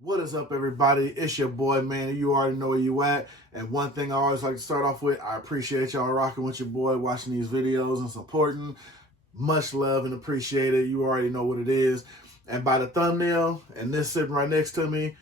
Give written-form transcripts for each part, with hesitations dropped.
What is up, everybody? It's your boy, man. You already know where you at. And one thing I always like to start off with, I appreciate y'all rocking with your boy, watching these videos and supporting. Much love and appreciate it. You already know what it is. And by the thumbnail and this sitting right next to me,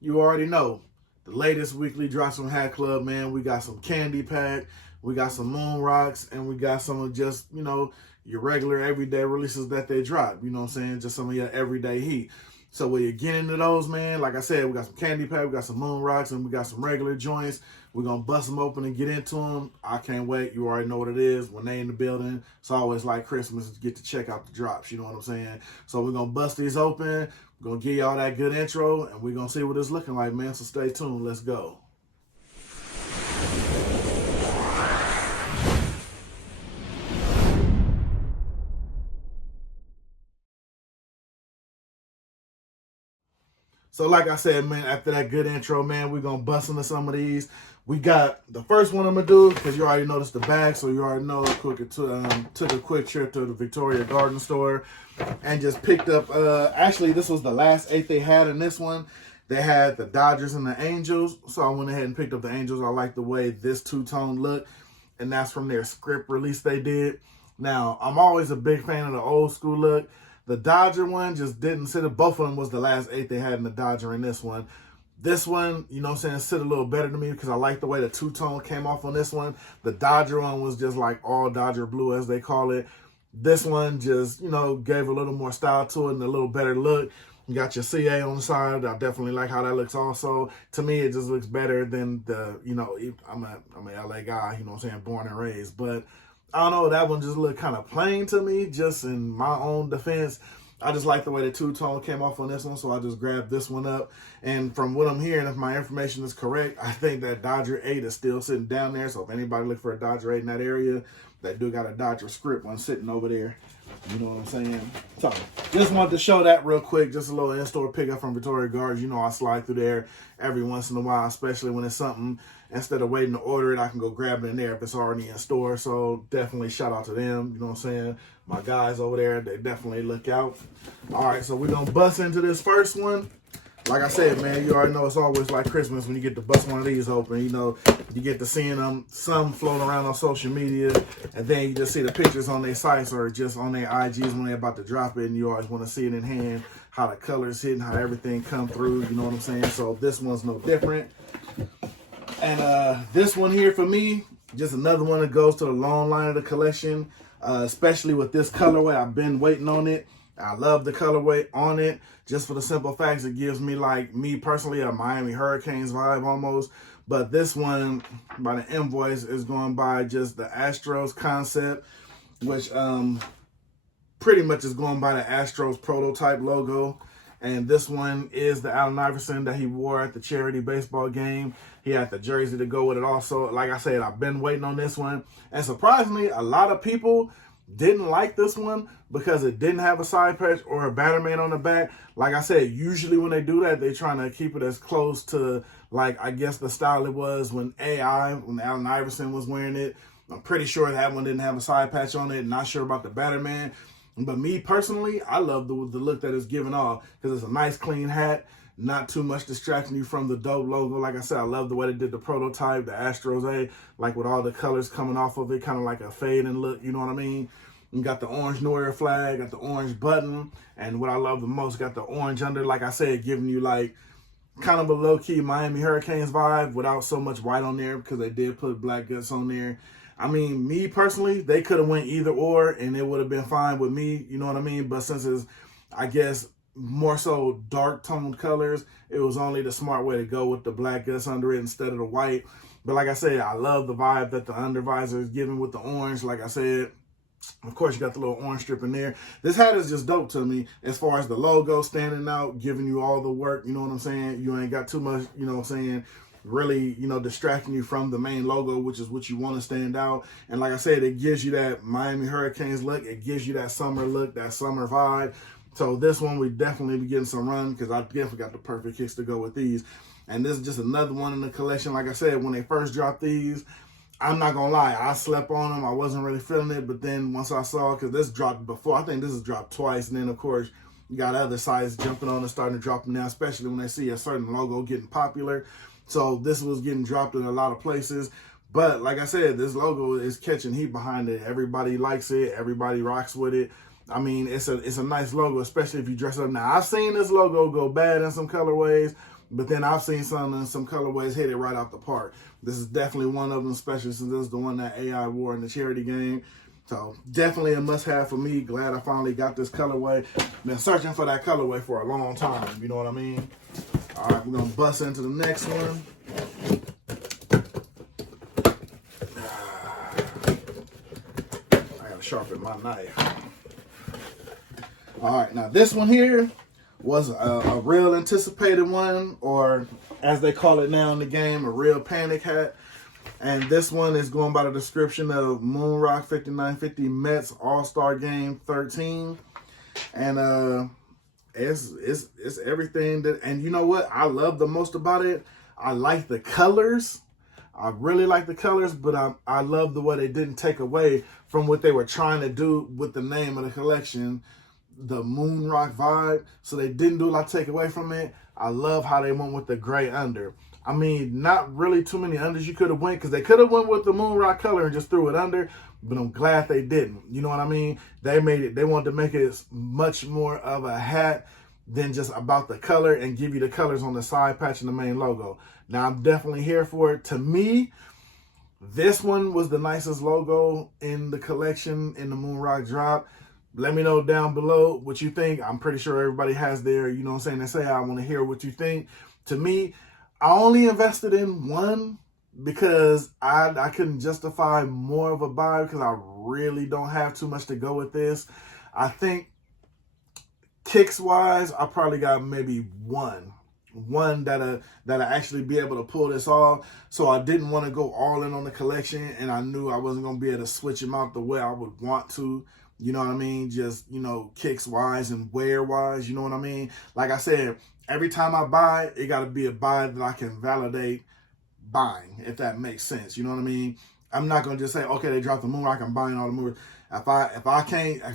you already know the latest weekly drops from Hatclub, man. We got some candy pack, we got some moon rocks, and we got some of just, your regular everyday releases that they drop. You know what I'm saying? Just some of your everyday heat. So when you get into those, man, like I said, we got some candy pack, we got some moon rocks, and we got some regular joints. We're going to bust them open and get into them. I can't wait. You already know what it is. When they in the building, it's always like Christmas to get to check out the drops. You know what I'm saying? So we're going to bust these open. We're going to give y'all that good intro, and we're going to see what it's looking like, man. So stay tuned. Let's go. So like I said, man, after that good intro, man, we're going to bust into some of these. We got the first one I'm going to do, because you already noticed the bag, so you already know, took a quick trip to the Victoria Garden store and just picked up, actually, this was the last 8 they had in this one. They had the Dodgers and the Angels, so I went ahead and picked up the Angels. I like the way this two-tone looked, and that's from their script release they did. Now, I'm always a big fan of the old school look. The Dodger one just didn't sit. Both of them was the last 8 they had in the Dodger in this one. This one, you know what I'm saying, sit a little better to me because I like the way the two-tone came off on this one. The Dodger one was just like all Dodger blue, as they call it. This one just, gave a little more style to it and a little better look. You got your CA on the side. I definitely like how that looks also. To me, it just looks better than the, I'm an LA guy, you know what I'm saying, born and raised. But I don't know, that one just looked kind of plain to me, just in my own defense. I just like the way the two-tone came off on this one, so I just grabbed this one up. And from what I'm hearing, if my information is correct, I think that Dodger 8 is still sitting down there. So if anybody look for a Dodger 8 in that area, that do got a Dodger script one sitting over there. You know what I'm saying? So just wanted to show that real quick. Just a little in-store pickup from Victoria Gardens. You know I slide through there every once in a while, especially when it's something. Instead of waiting to order it, I can go grab it in there if it's already in store. So definitely shout out to them. You know what I'm saying? My guys over there, they definitely look out. All right, so we're going to bust into this first one. Like I said, man, you already know it's always like Christmas when you get to bust one of these open. You get to seeing them, some floating around on social media, and then you just see the pictures on their sites or just on their IGs when they're about to drop it, and you always want to see it in hand, how the colors hit and how everything come through, you know what I'm saying? So this one's no different. And this one here for me, just another one that goes to the long line of the collection, especially with this colorway. I've been waiting on it. I love the colorway on it, just for the simple facts it gives me, like, me personally, a Miami Hurricanes vibe almost. But this one, by the invoice, is going by just the Astros concept, which pretty much is going by the Astros prototype logo. And this one is the Allen Iverson that he wore at the charity baseball game. He had the jersey to go with it also. Like I said, I've been waiting on this one. And surprisingly, a lot of people didn't like this one because it didn't have a side patch or a Batterman on the back. Like I said, usually when they do that, they're trying to keep it as close to, like, I guess the style it was when Allen Iverson was wearing it. I'm pretty sure that one didn't have a side patch on it. Not sure about the Batterman. But me personally, I love the look that it's giving off because it's a nice clean hat, not too much distracting you from the dope logo. Like I said, I love the way they did the prototype, the Astros A, like with all the colors coming off of it, kind of like a fading look, you know what I mean? You got the orange New Year flag, got the orange button, and what I love the most, got the orange under, like I said, giving you like kind of a low-key Miami Hurricanes vibe without so much white on there because they did put black guts on there. I mean, me personally, they could have went either or, and it would have been fine with me, you know what I mean? But since it's, I guess, more so dark toned colors, it was only the smart way to go with the black guts under it instead of the white. But like I said, I love the vibe that the under visor is giving with the orange. Like I said, of course, you got the little orange strip in there. This hat is just dope to me as far as the logo standing out, giving you all the work, you know what I'm saying? You ain't got too much, you know what I'm saying, really, distracting you from the main logo, which is what you want to stand out. And like I said, it gives you that Miami Hurricanes look. It gives you that summer look, that summer vibe. So this one, we definitely be getting some run because I definitely got the perfect kicks to go with these. And this is just another one in the collection. Like I said, when they first dropped these, I'm not going to lie, I slept on them. I wasn't really feeling it. But then once I saw, because this dropped before, I think this has dropped twice. And then, of course, You got other sites jumping on and starting to drop them now, especially when they see a certain logo getting popular. So this was getting dropped in a lot of places. But like I said, this logo is catching heat behind it. Everybody likes it. Everybody rocks with it. I mean, it's a nice logo, especially if you dress up. Now, I've seen this logo go bad in some colorways, but then I've seen some colorways hit it right out the park. This is definitely one of them, especially since this is the one that AI wore in the charity game. So definitely a must-have for me. Glad I finally got this colorway. Been searching for that colorway for a long time. You know what I mean? All right, we're going to bust into the next one. I got to sharpen my knife. All right, now this one here was a real anticipated one, or as they call it now in the game, a real panic hat. And this one is going by the description of Moonrock 5950 Mets All-Star Game 13. And it's everything that, and you know what I love the most about it? I like the colors. I really like the colors, but I love the way they didn't take away from what they were trying to do with the name of the collection, the Moonrock vibe. So they didn't do a lot to take away from it. I love how they went with the gray under. I mean, not really too many unders you could have went, because they could have went with the Moonrock color and just threw it under, but I'm glad they didn't. You know what I mean? They wanted to make it much more of a hat than just about the color and give you the colors on the side patch and the main logo. Now, I'm definitely here for it. To me, this one was the nicest logo in the collection in the Moonrock drop. Let me know down below what you think. I'm pretty sure everybody has their, you know what I'm saying, they say, I want to hear what you think. To me, I only invested in one because I couldn't justify more of a buy, because I really don't have too much to go with this. I think kicks wise, I probably got maybe one that'll actually be able to pull this off. So I didn't want to go all in on the collection, and I knew I wasn't going to be able to switch them out the way I would want to. You know what I mean? Just, you know, kicks wise and wear wise, you know what I mean? Like I said, every time I buy, it got to be a buy that I can validate buying, if that makes sense. You know what I mean? I'm not going to just say, okay, they dropped the Moonrock, I'm buying all the Moonrock. If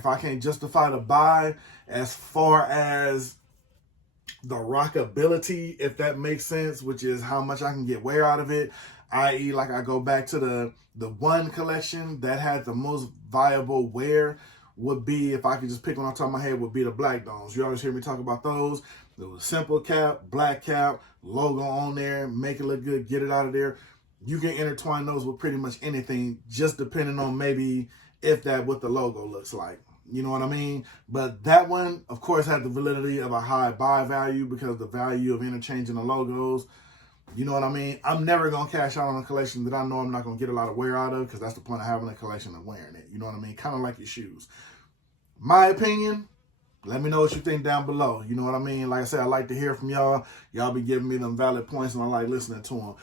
I can't justify the buy as far as the rockability, if that makes sense, which is how much I can get wear out of it, i.e. like I go back to the one collection that had the most viable wear, would be, if I could just pick one on top of my head, would be the Black Domes. You always hear me talk about those. There was a simple cap, black cap, logo on there, make it look good, get it out of there. You can intertwine those with pretty much anything, just depending on maybe if that what the logo looks like. You know what I mean? But that one, of course, had the validity of a high buy value because of the value of interchanging the logos. You know what I mean? I'm never going to cash out on a collection that I know I'm not going to get a lot of wear out of, because that's the point of having a collection of wearing it. You know what I mean? Kind of like your shoes. My opinion, let me know what you think down below. You know what I mean? Like I said, I like to hear from y'all. Y'all be giving me them valid points, and I like listening to them.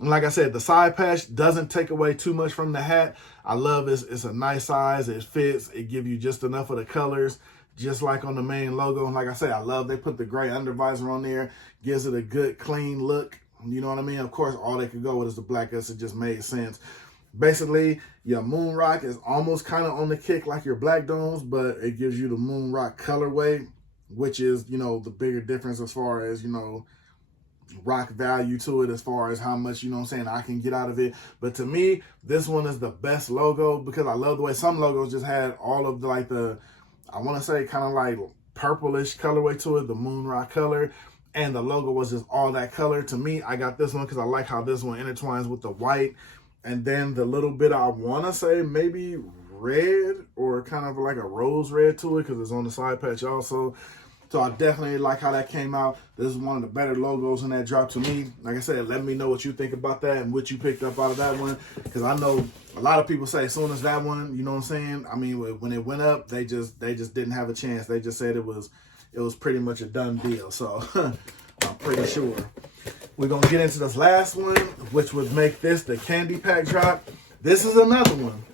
And like I said, the side patch doesn't take away too much from the hat. I love it. It's a nice size. It fits. It gives you just enough of the colors, just like on the main logo. And like I said, I love they put the gray undervisor on there. Gives it a good, clean look. You know what I mean? Of course, all they could go with is the black, because it just made sense. Basically, your Moonrock is almost kind of on the kick like your Black Domes, but it gives you the Moonrock colorway, which is, you know, the bigger difference as far as, you know, rock value to it, as far as how much, you know what I'm saying, I can get out of it. But to me, this one is the best logo, because I love the way some logos just had all of the, like the, I want to say kind of like purplish colorway to it, the Moonrock color. And the logo was just all that color. To me, I got this one because I like how this one intertwines with the white. And then the little bit, I want to say maybe red, or kind of like a rose red to it, because it's on the side patch also. So I definitely like how that came out. This is one of the better logos in that drop to me. Like I said, let me know what you think about that and what you picked up out of that one. Because I know a lot of people say as soon as that one, you know what I'm saying? I mean, when it went up, they just didn't have a chance. They just said it was pretty much a done deal. So I'm pretty sure. We're going to get into this last one, which would make this the candy pack drop. This is another one.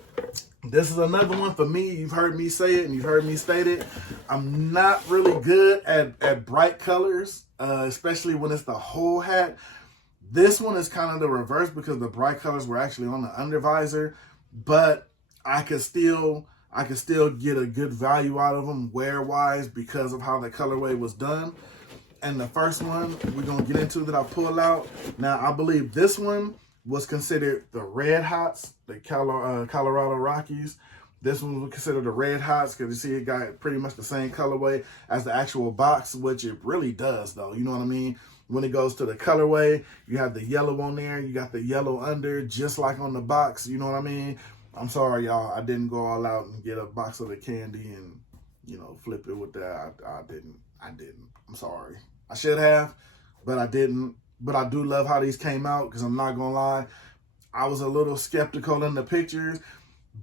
This is another one for me. You've heard me say it and you've heard me state it. I'm not really good at bright colors, especially when it's the whole hat. This one is kind of the reverse, because the bright colors were actually on the undervisor, but I I can still get a good value out of them wear-wise because of how the colorway was done. And the first one we're going to get into that I pulled out. Now, I believe this one was considered the Red Hots, the Colorado Rockies. This one was considered the Red Hots because you see it got pretty much the same colorway as the actual box, which it really does, though. You know what I mean? When it goes to the colorway, you have the yellow on there. You got the yellow under, just like on the box. You know what I mean? I'm sorry, y'all. I didn't go all out and get a box of the candy and, you know, flip it with that. I didn't. I'm sorry. I should have, but I didn't. But I do love how these came out because I'm not going to lie. I was a little skeptical in the pictures,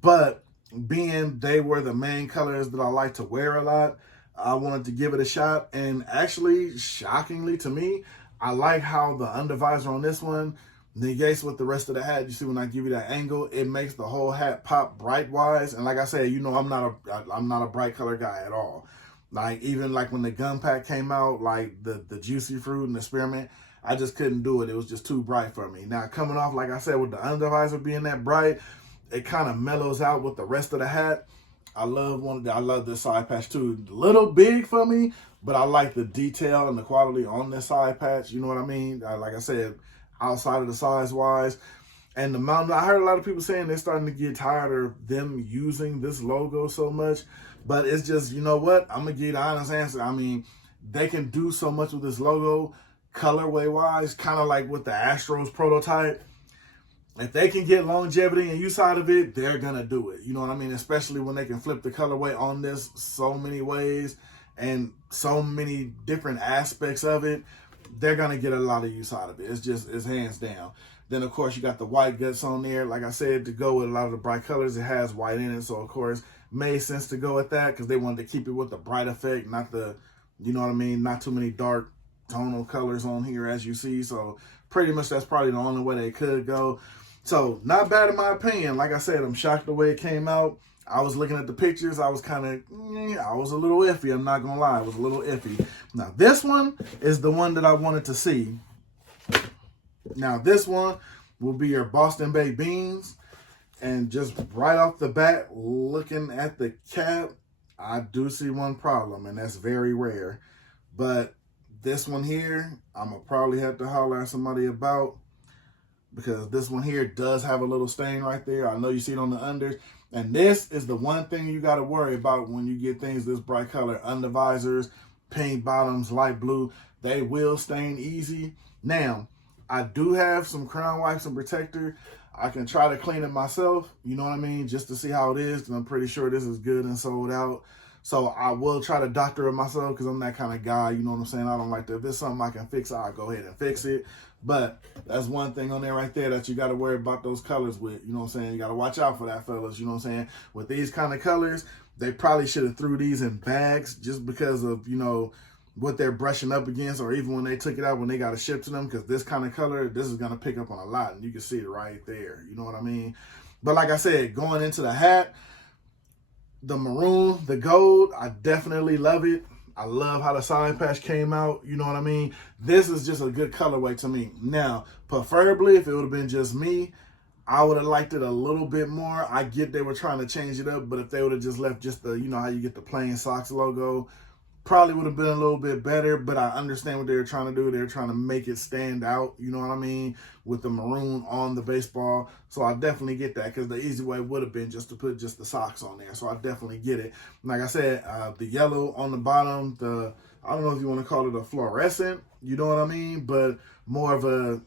but being they were the main colors that I like to wear a lot, I wanted to give it a shot. And actually, shockingly to me, I like how the undervisor on this one negates with the rest of the hat. You see when I give you that angle, it makes the whole hat pop bright-wise. And like I said, you know, I'm not a bright color guy at all. Like, even like when the gum pack came out, like the Juicy Fruit and the Spearmint, I just couldn't do it. It was just too bright for me. Now, coming off, like I said, with the undervisor being that bright, it kind of mellows out with the rest of the hat. I love this side patch too. A little big for me, but I like the detail and the quality on this side patch. You know what I mean? Like I said, outside of the size wise. And the mountain, I heard a lot of people saying they're starting to get tired of them using this logo so much. But it's just, you know what? I'm going to give the honest answer. I mean, they can do so much with this logo, colorway-wise, kind of like with the Astros prototype. If they can get longevity and use out of it, they're going to do it. You know what I mean? Especially when they can flip the colorway on this so many ways and so many different aspects of it, they're going to get a lot of use out of it. It's hands down. Then, of course, you got the white guts on there. Like I said, to go with a lot of the bright colors, it has white in it. So, of course, made sense to go with that because they wanted to keep it with the bright effect, not the, you know what I mean, not too many dark tonal colors on here as you see. So, pretty much that's probably the only way they could go. So, not bad in my opinion. Like I said, I'm shocked the way it came out. I was looking at the pictures. I was I was a little iffy. I'm not going to lie. I was a little iffy. Now, this one is the one that I wanted to see. Now, this one will be your Boston baked beans. And just right off the bat, looking at the cap, I do see one problem, and that's very rare. But this one here, I'm going to probably have to holler at somebody about, because this one here does have a little stain right there. I know you see it on the unders. And this is the one thing you got to worry about when you get things this bright color. Undervisors, pink bottoms, light blue, they will stain easy. Now, I do have some crown wipes and protector. I can try to clean it myself, you know what I mean, just to see how it is, and I'm pretty sure this is good and sold out. So I will try to doctor it myself because I'm that kind of guy, you know what I'm saying? I don't like to, if it's something I can fix, I'll go ahead and fix it. But that's one thing on there right there that you got to worry about those colors with, you know what I'm saying? You got to watch out for that, fellas, you know what I'm saying? With these kind of colors, they probably should have threw these in bags just because of, you know, what they're brushing up against, or even when they took it out when they got to ship to them, because this kind of color, this is going to pick up on a lot, and you can see it right there. You know what I mean? But like I said, going into the hat, the maroon, the gold, I definitely love it. I love how the side patch came out. You know what I mean? This is just a good colorway to me. Now, preferably, if it would have been just me, I would have liked it a little bit more. I get they were trying to change it up, but if they would have just left just the, you know how you get the plain socks logo, probably would have been a little bit better, but I understand what they were trying to do. They were trying to make it stand out, you know what I mean, with the maroon on the baseball. So I definitely get that, because the easy way would have been just to put just the socks on there. So I definitely get it. Like I said, the yellow on the bottom, I don't know if you want to call it a fluorescent, you know what I mean, but more of a,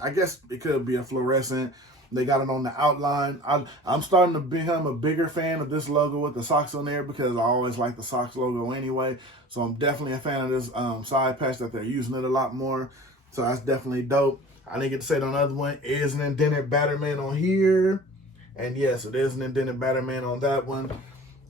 I guess it could be a fluorescent. They got it on the outline. I'm starting to become a bigger fan of this logo with the socks on there, because I always like the socks logo anyway. So I'm definitely a fan of this side patch that they're using it a lot more. So that's definitely dope. I didn't get to say it on the other one. It is an indented Batterman on here. And yes, it is an indented Batterman on that one.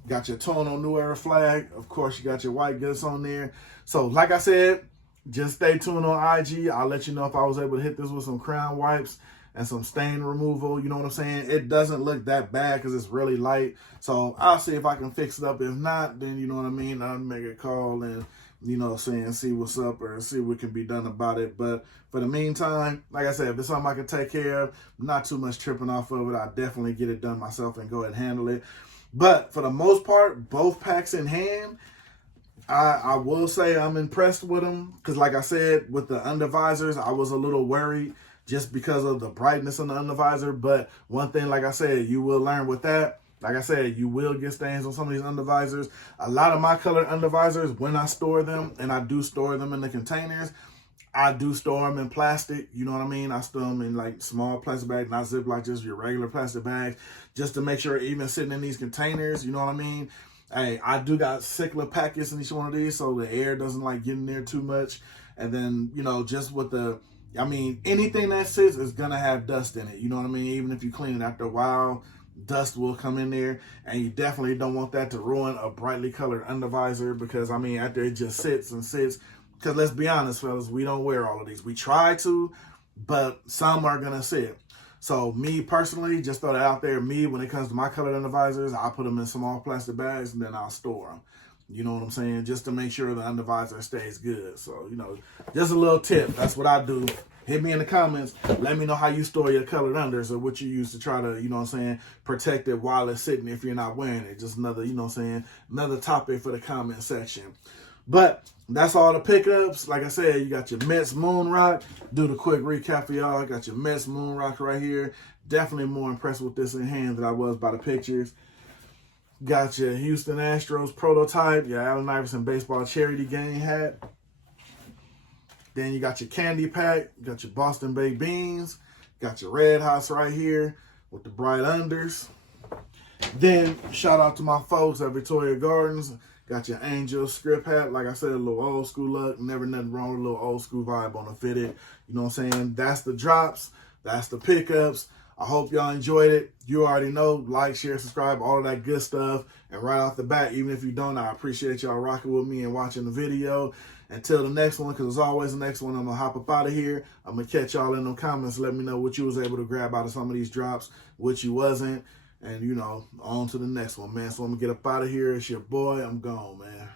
Got your tonal New Era flag. Of course, you got your white goods on there. So like I said, just stay tuned on IG. I'll let you know if I was able to hit this with some crown wipes and some stain removal, you know what I'm saying? It doesn't look that bad because it's really light. So I'll see if I can fix it up. If not, then you know what I mean? I'll make a call and, you know, see what's up or see what can be done about it. But for the meantime, like I said, if it's something I can take care of, not too much tripping off of it, I'll definitely get it done myself and go ahead and handle it. But for the most part, both packs in hand, I will say I'm impressed with them. Because like I said, with the undervisors, I was a little worried just because of the brightness of the undervisor. But one thing, like I said, you will learn with that. Like I said, you will get stains on some of these undervisors. A lot of my colored undervisors, when I store them, and I do store them in the containers, I do store them in plastic. You know what I mean? I store them in like small plastic bags, not Ziploc, just your regular plastic bags, just to make sure even sitting in these containers, you know what I mean? Hey, I do got cycler packets in each one of these, so the air doesn't like get in there too much. And then, you know, just with the, I mean, anything that sits is gonna have dust in it. You know what I mean? Even if you clean it after a while, dust will come in there, and you definitely don't want that to ruin a brightly colored undervisor, because I mean, after it just sits and sits, because let's be honest, fellas, we don't wear all of these. We try to, but some are gonna sit. So me personally, just throw that out there. Me, when it comes to my colored undervisors, I'll put them in small plastic bags and then I'll store them. You know what I'm saying? Just to make sure the undervisor stays good. So, you know, just a little tip. That's what I do. Hit me in the comments. Let me know how you store your colored unders, or what you use to try to, you know what I'm saying, protect it while it's sitting if you're not wearing it. Just another, you know what I'm saying, another topic for the comment section. But that's all the pickups. Like I said, you got your Mets Moon Rock. Do the quick recap for y'all. Got your Mets Moon Rock right here. Definitely more impressed with this in hand than I was by the pictures. Got your Houston Astros prototype, your Allen Iverson baseball charity game hat. Then you got your candy pack. You got your Boston baked beans. Got your Red Hots right here with the bright unders. Then shout out to my folks at Victoria Gardens. Got your Angel script hat. Like I said, a little old school look. Never nothing wrong with a little old school vibe on the fitted. You know what I'm saying? That's the drops. That's the pickups. I hope y'all enjoyed it. You already know. Like, share, subscribe, all of that good stuff. And right off the bat, even if you don't, I appreciate y'all rocking with me and watching the video. Until the next one, because as always, the next one, I'm going to hop up out of here. I'm going to catch y'all in the comments. Let me know what you was able to grab out of some of these drops, what you wasn't. And, you know, on to the next one, man. So I'm going to get up out of here. It's your boy. I'm gone, man.